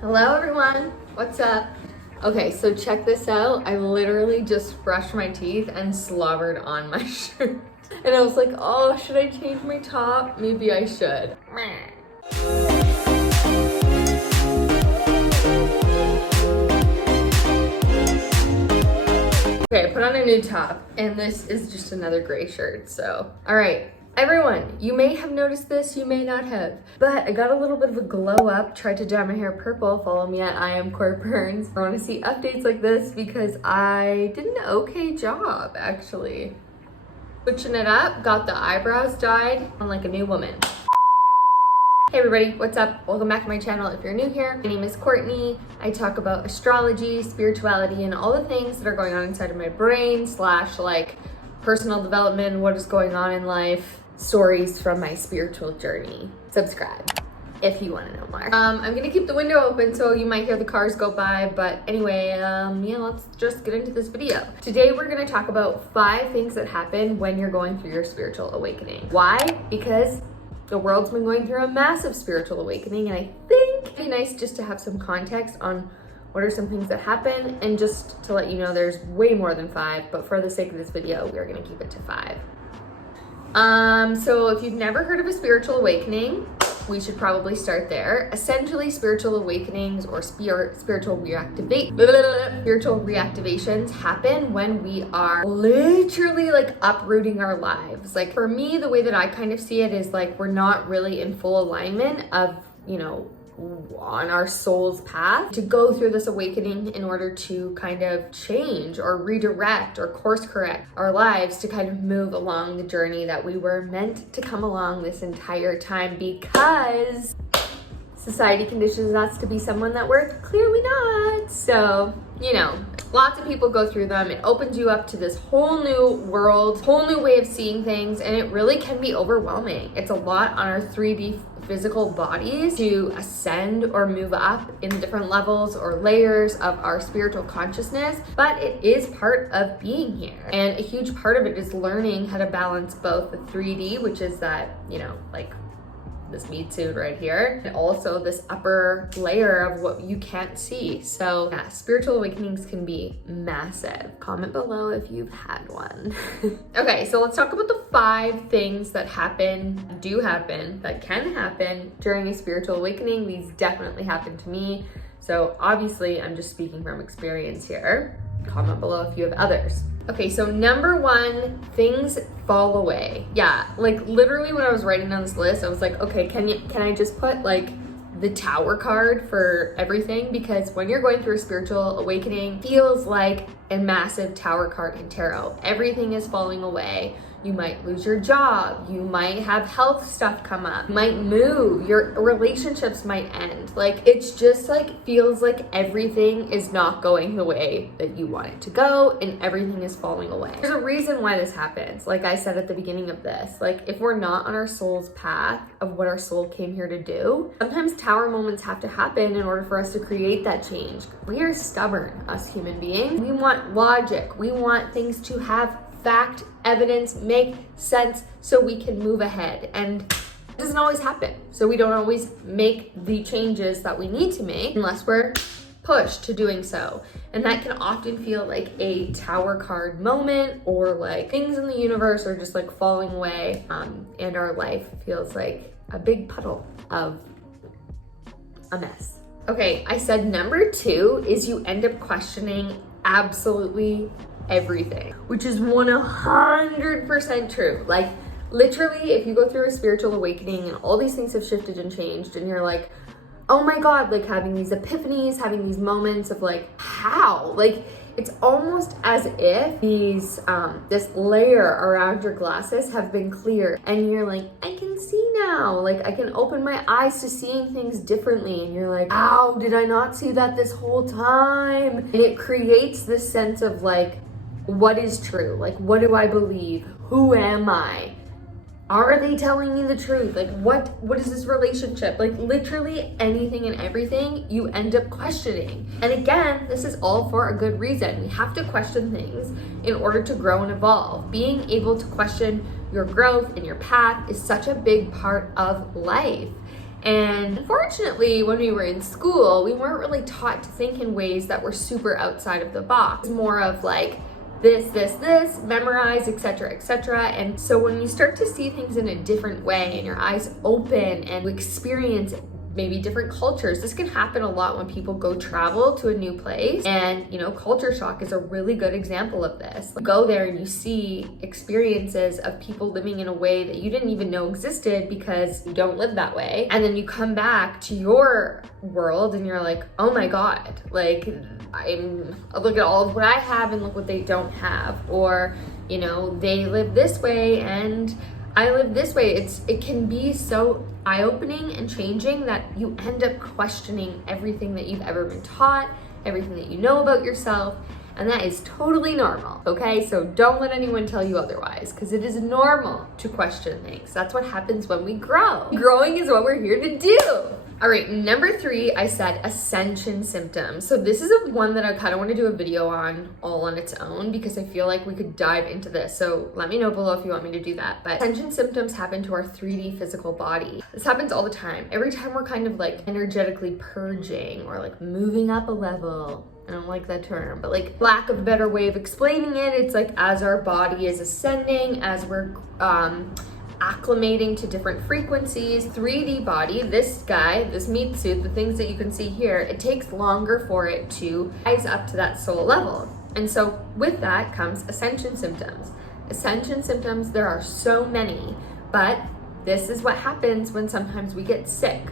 Hello everyone, what's up? Okay, so check this out. I literally just brushed my teeth and slobbered on my shirt. And I was like, oh, should I change my top? Maybe I should. Okay, I put on a new top and this is just another gray shirt, so. All right. Everyone, you may have noticed this, you may not have, but I got a little bit of a glow up, tried to dye my hair purple. Follow me at I am Court Burns. I want to see updates like this because I did an okay job, actually. Switching it up, got the eyebrows dyed. I'm like a new woman. Hey everybody, what's up? Welcome back to my channel. If you're new here, my name is Courtney. I talk about astrology, spirituality, and all the things that are going on inside of my brain / like personal development, what is going on in life, stories from my spiritual journey. Subscribe if you want to know more. I'm gonna keep the window open so you might hear the cars go by, but anyway, yeah, let's just get into this video. Today we're gonna talk about 5 things that happen when you're going through your spiritual awakening. Why? Because the world's been going through a massive spiritual awakening, and I think it'd be nice just to have some context on what are some things that happen, and just to let you know there's way more than 5, but for the sake of this video, we're gonna keep it to 5. So if you've never heard of a spiritual awakening, we should probably start there. Essentially, spiritual awakenings or spiritual reactivations happen when we are literally like uprooting our lives. Like for me, the way that I kind of see it is like we're not really in full alignment of, you know, on our soul's path to go through this awakening in order to kind of change or redirect or course correct our lives to kind of move along the journey that we were meant to come along this entire time, because society conditions us to be someone that we're clearly not. So, you know, lots of people go through them. It opens you up to this whole new world, whole new way of seeing things, and it really can be overwhelming. It's a lot on our 3D physical bodies to ascend or move up in different levels or layers of our spiritual consciousness, but it is part of being here. And a huge part of it is learning how to balance both the 3D, which is that, you know, like this meat suit right here, and also this upper layer of what you can't see. So yeah, spiritual awakenings can be massive. Comment below if you've had one. Okay, so let's talk about the 5 things that that can happen during a spiritual awakening. These definitely happened to me. So obviously I'm just speaking from experience here. Comment below if you have others. Okay, so number 1, things fall away. Yeah, like literally when I was writing down this list, I was like, okay, can I just put like the Tower card for everything? Because when you're going through a spiritual awakening, it feels like a massive Tower card in tarot. Everything is falling away. You might lose your job. You might have health stuff come up. You might move. Your relationships might end. Like, it's just like, feels like everything is not going the way that you want it to go, and everything is falling away. There's a reason why this happens. Like I said at the beginning of this, like if we're not on our soul's path of what our soul came here to do, sometimes Tower moments have to happen in order for us to create that change. We are stubborn, us human beings. We want logic. We want things to have fact, evidence, make sense so we can move ahead. And it doesn't always happen. So we don't always make the changes that we need to make unless we're pushed to doing so. And that can often feel like a Tower card moment, or like things in the universe are just like falling away, and our life feels like a big puddle of a mess. Okay, I said number 2 is you end up questioning absolutely everything, which is 100% true. Like literally, if you go through a spiritual awakening and all these things have shifted and changed, and you're like, oh my God, like having these epiphanies, having these moments of like, how? Like it's almost as if these this layer around your glasses have been cleared, and you're like, I can see now. Like I can open my eyes to seeing things differently, and you're like, how did I not see that this whole time? And it creates this sense of like, what is true? Like, what do I believe? Who am I? Are they telling me the truth? Like, what is this relationship? Like, literally anything and everything you end up questioning. And again, this is all for a good reason. We have to question things in order to grow and evolve. Being able to question your growth and your path is such a big part of life. And unfortunately, when we were in school, we weren't really taught to think in ways that were super outside of the box. More of like, this, memorize, etc., etc. And so when you start to see things in a different way and your eyes open and you experience maybe different cultures, this can happen a lot when people go travel to a new place. And culture shock is a really good example of this. You go there and you see experiences of people living in a way that you didn't even know existed because you don't live that way. And then you come back to your world and you're like, oh my God, like look at all of what I have and look what they don't have. Or, they live this way and I live this way. It can be so eye-opening and changing that you end up questioning everything that you've ever been taught, everything that you know about yourself, and that is totally normal, okay? So don't let anyone tell you otherwise, because it is normal to question things. That's what happens when we grow. Growing is what we're here to do. All right, number 3, I said ascension symptoms. So this is one that I kind of want to do a video on all on its own because I feel like we could dive into this. So let me know below if you want me to do that. But ascension symptoms happen to our 3D physical body. This happens all the time. Every time we're kind of like energetically purging or like moving up a level. I don't like that term, but like lack of a better way of explaining it, it's like as our body is ascending, as we're acclimating to different frequencies, 3D body, this guy, this meat suit, the things that you can see here, it takes longer for it to rise up to that soul level. And so with that comes ascension symptoms. Ascension symptoms, there are so many, but this is what happens when sometimes we get sick.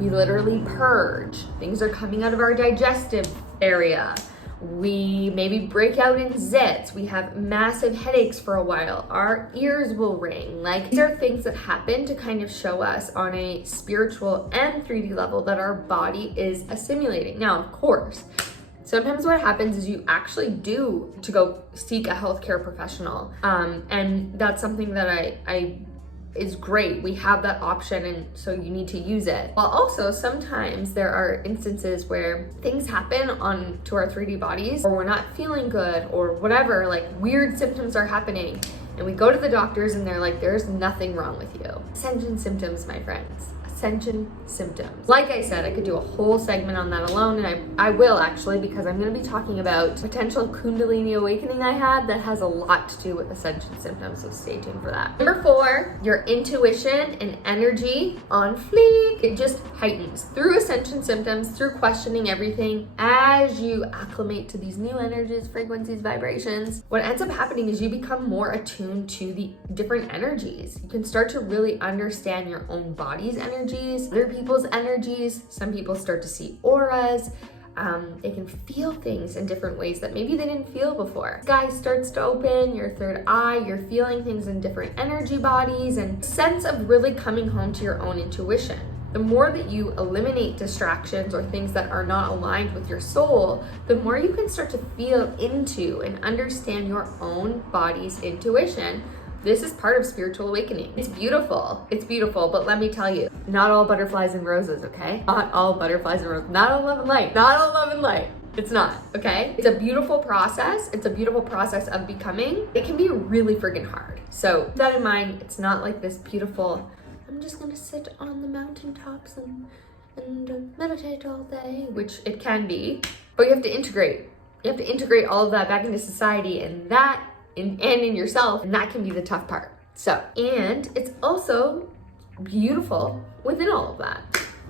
We literally purge. Things are coming out of our digestive area. We maybe break out in zits. We have massive headaches for a while. Our ears will ring. Like, these are things that happen to kind of show us on a spiritual and 3D level that our body is assimilating. Now, of course, sometimes what happens is you actually do to go seek a healthcare professional. And that's something that I is great. We have that option, and so you need to use it. While also sometimes there are instances where things happen on to our 3D bodies, or we're not feeling good or whatever, like weird symptoms are happening, and we go to the doctors and they're like, there's nothing wrong with you. Ascension symptoms, my friends. Ascension symptoms. Like I said, I could do a whole segment on that alone, and I will actually, because I'm going to be talking about potential Kundalini awakening I had that has a lot to do with ascension symptoms, so stay tuned for that. Number 4, your intuition and energy on fleek. It just heightens through ascension symptoms, through questioning everything. As you acclimate to these new energies, frequencies, vibrations, what ends up happening is you become more attuned to the different energies. You can start to really understand your own body's energy, other people's energies. Some people start to see auras. They can feel things in different ways that maybe they didn't feel before. Sky starts to open, your third eye, you're feeling things in different energy bodies, and sense of really coming home to your own intuition. The more that you eliminate distractions or things that are not aligned with your soul, the more you can start to feel into and understand your own body's intuition. This is part of spiritual awakening. It's beautiful, but let me tell you, not all butterflies and roses, okay? Not all butterflies and roses, not all love and light, not all love and light. It's not, okay? It's a beautiful process. It's a beautiful process of becoming. It can be really friggin' hard. So keep that in mind. It's not like this beautiful, I'm just gonna sit on the mountaintops and meditate all day, which it can be, but you have to integrate. You have to integrate all of that back into society, and that and in yourself, and that can be the tough part. So, and it's also beautiful within all of that.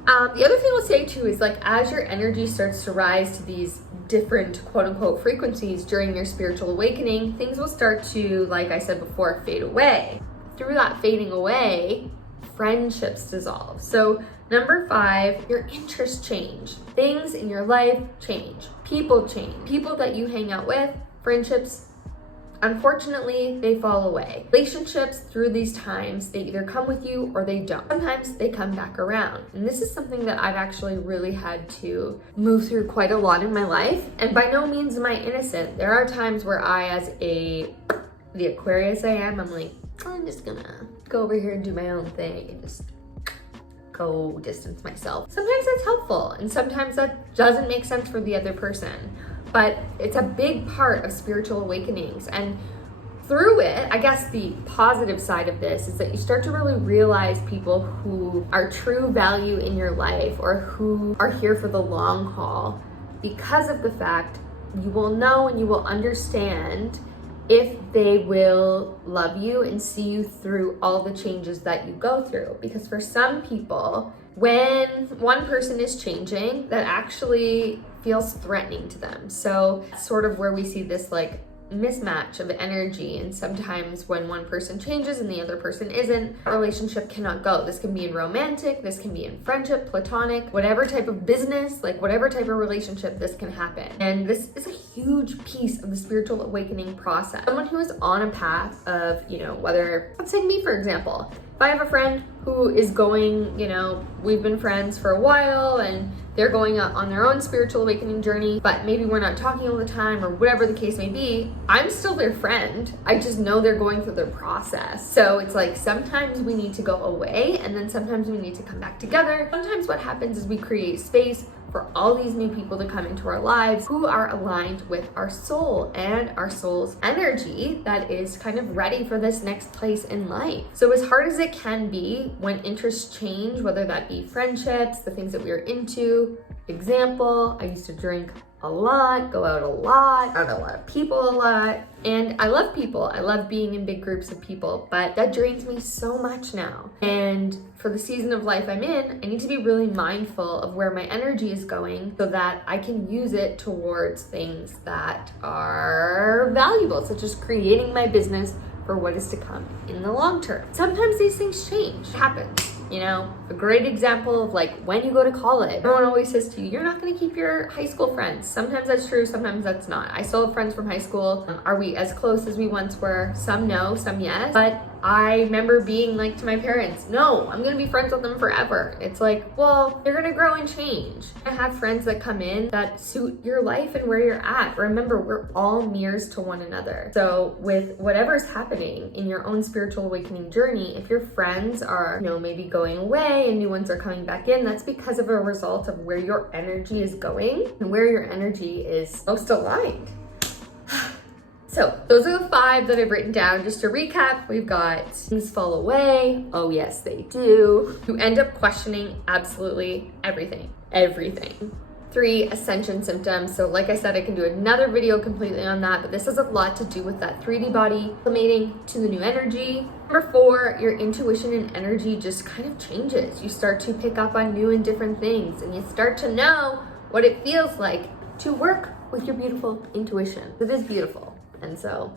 The other thing I'll say too is, like, as your energy starts to rise to these different quote unquote frequencies during your spiritual awakening, things will start to, like I said before, fade away. Through that fading away, friendships dissolve. So number 5, your interests change. Things in your life change. People change. People that you hang out with, friendships, unfortunately, they fall away. Relationships through these times, they either come with you or they don't. Sometimes they come back around. And this is something that I've actually really had to move through quite a lot in my life. And by no means am I innocent. There are times where I, as the Aquarius I am, I'm like, I'm just gonna go over here and do my own thing and just go distance myself. Sometimes that's helpful, and sometimes that doesn't make sense for the other person. But it's a big part of spiritual awakenings. And through it, I guess the positive side of this is that you start to really realize people who are true value in your life or who are here for the long haul, because of the fact you will know and you will understand if they will love you and see you through all the changes that you go through. Because for some people, when one person is changing, that actually feels threatening to them. So sort of where we see this like mismatch of energy, and sometimes when one person changes and the other person isn't, a relationship cannot go. This can be in romantic, this can be in friendship, platonic, whatever type of business, like whatever type of relationship, this can happen. And this is a huge piece of the spiritual awakening process. Someone who is on a path of, whether, let's take me for example, if I have a friend who is going, we've been friends for a while and they're going on their own spiritual awakening journey, but maybe we're not talking all the time or whatever the case may be, I'm still their friend. I just know they're going through their process. So it's like sometimes we need to go away and then sometimes we need to come back together. Sometimes what happens is we create space for all these new people to come into our lives who are aligned with our soul and our soul's energy that is kind of ready for this next place in life. So as hard as it can be when interests change, whether that be friendships, the things that we are into. Example, I used to drink a lot, go out a lot, met a lot of people a lot, and I love people. I love being in big groups of people, but that drains me so much now. And for the season of life I'm in, I need to be really mindful of where my energy is going so that I can use it towards things that are valuable, such as creating my business for what is to come in the long term. Sometimes these things change. It happens. A great example of like when you go to college, everyone always says to you, you're not going to keep your high school friends. Sometimes that's true, sometimes that's not. I still have friends from high school. Are we as close as we once were? Some no, some yes. But I remember being like to my parents, no, I'm going to be friends with them forever. It's like, well, you're going to grow and change. I have friends that come in that suit your life and where you're at. Remember, we're all mirrors to one another. So with whatever's happening in your own spiritual awakening journey, if your friends are, maybe going away and new ones are coming back in, that's because of a result of where your energy is going and where your energy is most aligned. So those are the 5 that I've written down. Just to recap, we've got things fall away. Oh yes, they do. You end up questioning absolutely everything. 3, Ascension Symptoms. So like I said, I can do another video completely on that, but this has a lot to do with that 3D body acclimating to the new energy. Number 4, your intuition and energy just kind of changes. You start to pick up on new and different things, and you start to know what it feels like to work with your beautiful intuition. It is beautiful. And so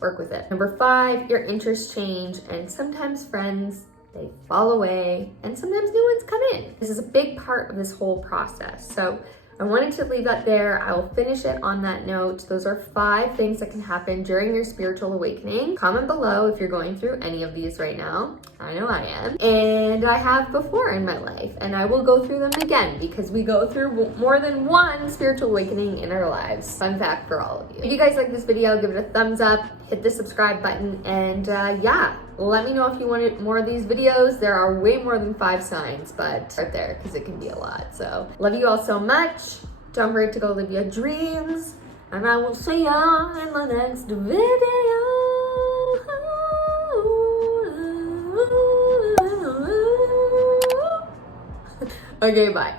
work with it. Number 5, your interests change, and sometimes friends, they fall away, and sometimes new ones come in. This is a big part of this whole process. So I wanted to leave that there. I will finish it on that note. Those are 5 things that can happen during your spiritual awakening. Comment below if you're going through any of these right now. I know I am. And I have before in my life, and I will go through them again because we go through more than one spiritual awakening in our lives. Fun fact for all of you. If you guys like this video, give it a thumbs up, hit the subscribe button, and let me know if you want more of these videos. There are way more than 5 signs, but start there because it can be a lot. So love you all so much. Don't forget to go live your dreams, and I will see ya in the next video. Okay, bye.